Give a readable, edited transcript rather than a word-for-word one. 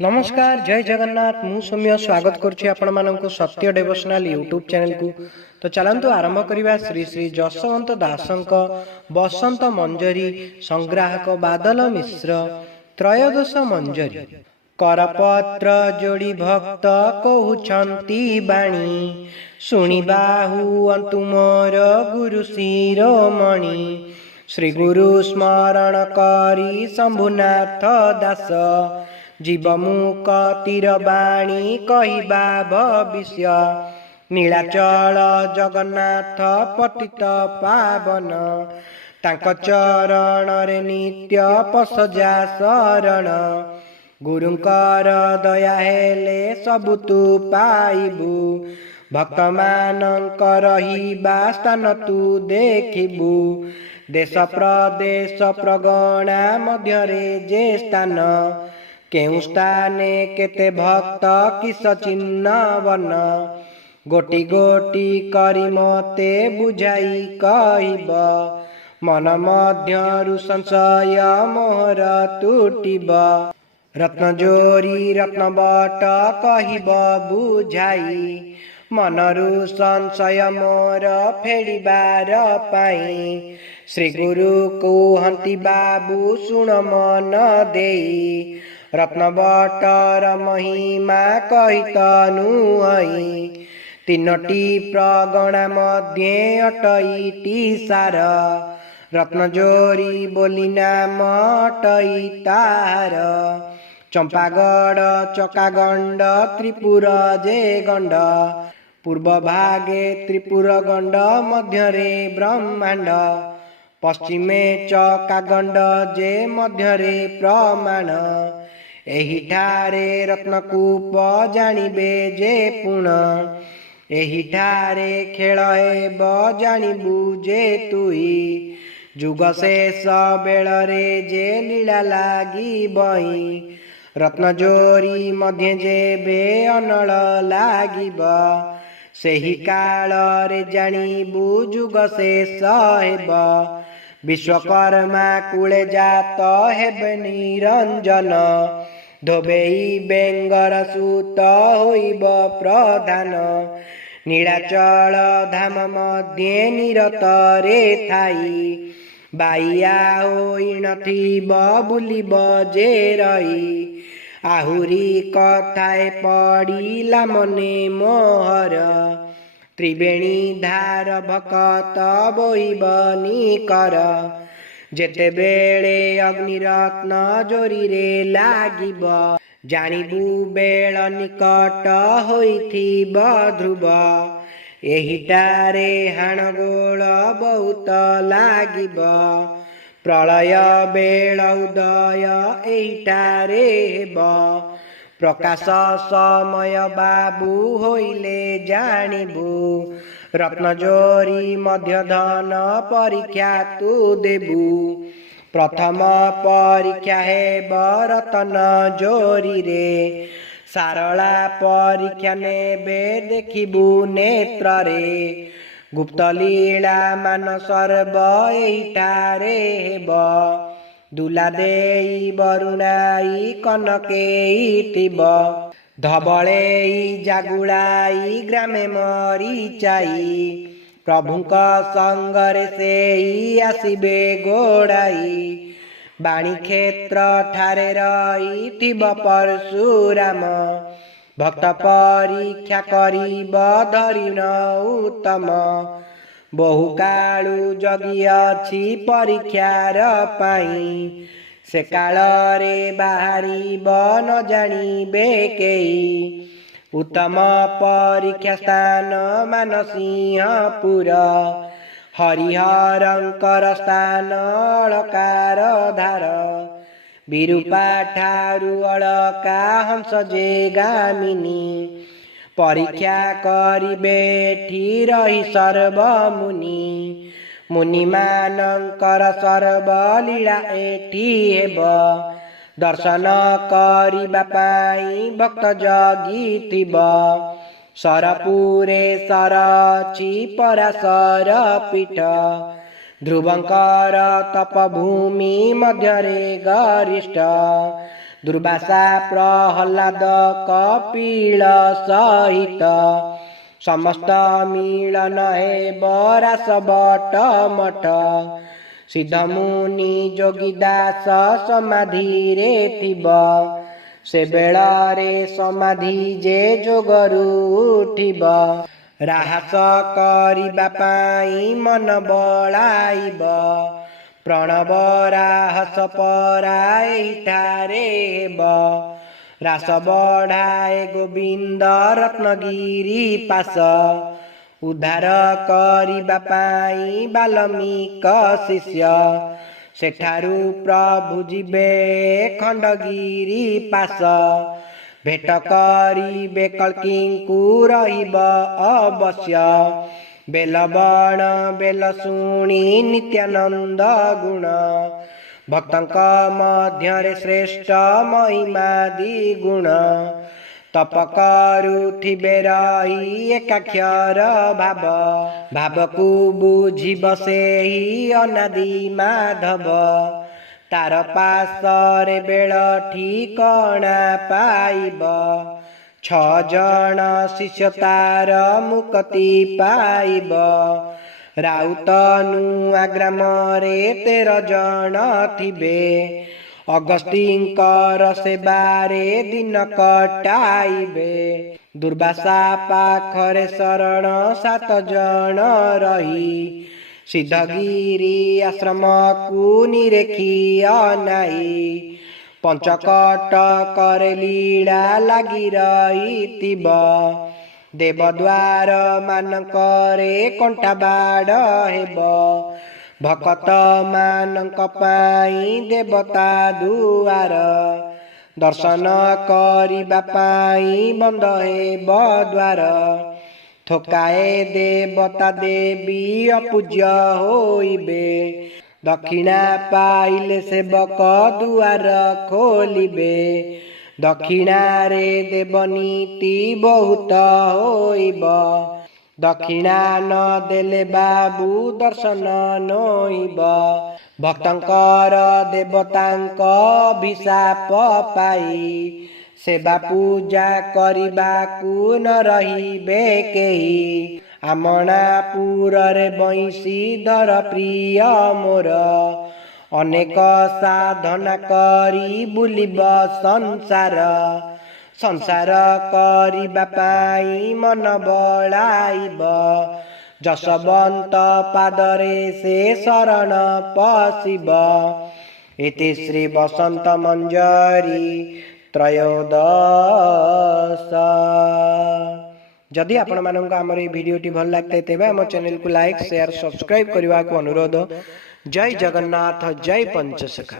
नमस्कार जय जगन्नाथ मु सौम्य स्वागत करुच्ची आपण मानक सत्य डेवोशनल यूट्यूब चैनल को। तो चलतु आरंभ करवा श्री श्री जसवंत दासंक बसंत मंजरी संग्राहक बादल मिश्र त्रयोदश मंजरी। करपत्र जोड़ी भक्त कहउछंती बाणी शुणिबाहु अंतु मोर गुरु शिरोमणि। श्री गुरु स्मरण करी शंभुनाथ दास जीवमुख तीर बाणी कहिबा भविष्य। नीलाचल जगन्नाथ पतित पावन तांक चरण रे नित्य पसजा शरण। गुरुंकर दया हेले सबु तू पाइबु भक्त मानंकर रहिबा स्थान तू देखिबु। देश प्रदेश प्रगणा मध्यरे जे स्थान केउ स्थाने केते भक्त किस चिन्ह वन। गोटी गोटी करी मते बुझाई कहिब मन मध्यरु संशय मोहर तुटिब। रत्न जोरी रत्न बट कहिब बुझाई मनरु संशय मोर फेडिबार पाई। श्री गुरु कुहंती बाबू सुण मन देई रत्न बटर महिमा कहितनु हई। तीनोटी प्रगणा मध्ये अटईटी सार रत्न जोरी बोली नाम अटई तार। चंपागढ़ चकागंड त्रिपुर जे गंड पूर्व भागे त्रिपुर गंड मध्यरे ब्रह्मांड। पश्चिमे चकागंड जे मध्यरे प्रमाण। एहिठारे रत्नकूप जानिबे जे पुण एहिठारे खेल हेब जानिबु जे तुई। जुग शेष बेलरे जे लीला लागी बई रत्न जोरी मध्य जेबे अनल लागिब। सेही काल रे जानिबु जुग शेष हेब। विश्वकर्मा कूले जात हेबे निरंजन धोबेई बेंगर सूत होइब प्रधान। नीलाचल धाम मध्ये निरतरे थाई बाइया होई नथिब बुलिब जे रही। आहुरी कथाए पड़िला मने मोहर त्रिवेणी धार भकत बोइबनी कर। जेते बेले अग्निरत्न जोरी रे लागिब जानिबु बेल निकट होइथिब ध्रुव। एहिटारे हाणगोल बहुत लागिब प्रलय बेल उदय एहिटारे हेब। प्रकाश समय बाबू होइले जानिबु रत्न जोरी मध्य धन परीक्षा तू देबु। प्रथम परीक्षा हेब रतन जोरी रे सारला परीक्षा नेबे देखिबु नेत्र रे। गुप्त लीला मान सर्व एहिठारे हेब दुला देई बरुणाई कनकेइथिब। धबळेई जागुलाई ग्रामे मरीचाई प्रभुंक संगरे सेई आसिबे गोड़ाई। बाणी क्षेत्र ठारे रहिथिब परशुराम भक्त परीक्षा करिब धरिण उत्तम। बहु कालु जगी अछि परीक्षार पाई से कालरे बाहरिब न जानिबे केई। उत्तम परीक्षा स्थान मानसिंहपुर हरिहरंकर स्थान अलकार धार। विरूपा ठारू अलका हंस जे गामिनी परीक्षा करिबे एठी रही सर्वमुनि। मुनि मानंकर सर्वलीला एठी हेब दर्शन करिबा पाई भक्त जगिथिब। सरपुरे सरची पराशर पीठ ध्रुवंकर तपभूमि मध्यरे गरिष्ठ। दुर्वासा प्रहलाद कपिल सहित समस्त मिलन हेब रासबट मठ सिद्धमुनि जोगीदास समाधि रे थिब से बेलारे समाधि जे जोगरु उठिब राहस करिबा पाई मन बळाइब प्रणव राहस पराए ठारे हेब रास बढ़ाए गोविंद रत्नगिरी पास उद्धार करिबा पाई बाल्मीक शिष्य सेठारु प्रभु जीवे खंडगिरी पास भेट करिबे कल्किंकु रहिब अवश्य बेलबण बेल शुणी नित्यानंद गुण भक्तंक मध्यरे श्रेष्ठ महिमादि गुण तप करुथिबे रही एकाक्षर भाव भावकु बुझिब सेहि अनादि माधव तार पासरे बेल ठिकणा पाइब छ जन शिष्य तार मुक्ति पाइब राउत नुआ ग्राम रे 13 जन थिबे अगस्तींकर सेवारे दिन कटाइबे दुर्वासा पाखरे शरण 7 जन रही सिद्धगिरी आश्रम को निरेखी अनाई पंचकट करे लीला लगी रही देवद्वार मानकरे कंटा बाड़ हेब भक्त मानक पाई देवता दुआर दर्शन करिबा पाई बंद हेब द्वार थोकाए देवता देवी अपूज्य होइबे दक्षिणा पाइले सेवक दुआर खोलिबे दक्षिणा रे देवनीति बहुत होइब दक्षिणा न देले बाबू दर्शन नोइब भक्तंकर देवतांक अभिशाप पाई सेवा पूजा करिबाकु न रहिबे केही आमणापुर रे बंशीधर प्रिय मोर अनेक साधना करी बुलिब संसार संसार करिबा पाई मन बळाइब जसवंत पादरे से शरण पशिब इति श्री वसंत मंजरी त्रयोदश। जदि आपण मानक आमर ये भिडियोटी भल लागते तेबे आम चैनल को लाइक शेयर सब्सक्राइब करने को अनुरोध। जय जगन्नाथ जय पंचसखा।